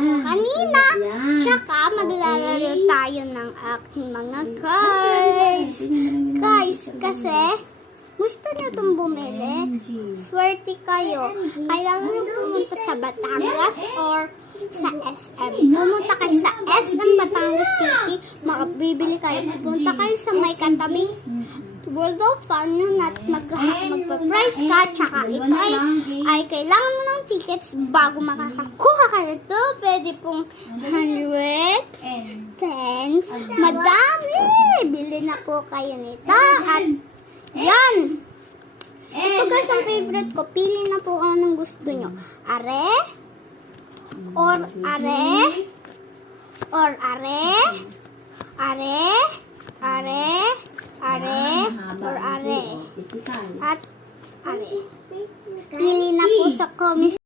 ko kanina. Tsaka maglalaro tayo ng aking mga cards. Guys, kasi gusto nyo itong bumili, swerte kayo. Kailangan nyo pumunta sa Batangas or sa SM. Pumunta kayo sa SM Batangas City, makabibili kayo. Pumunta kayo sa may katabing World of Fun yun at magpa-price ka. Tsaka ito ay kailangan mo ng tickets bago makakakuha ka nito. Pwede pong 100, 10, madami. Bili na po kayo nito. At yan. Ito guys ang favorite ko. Pili na po ako ng gusto nyo. Are, or are, or are, are, or are, at are. Pili na po sa comments.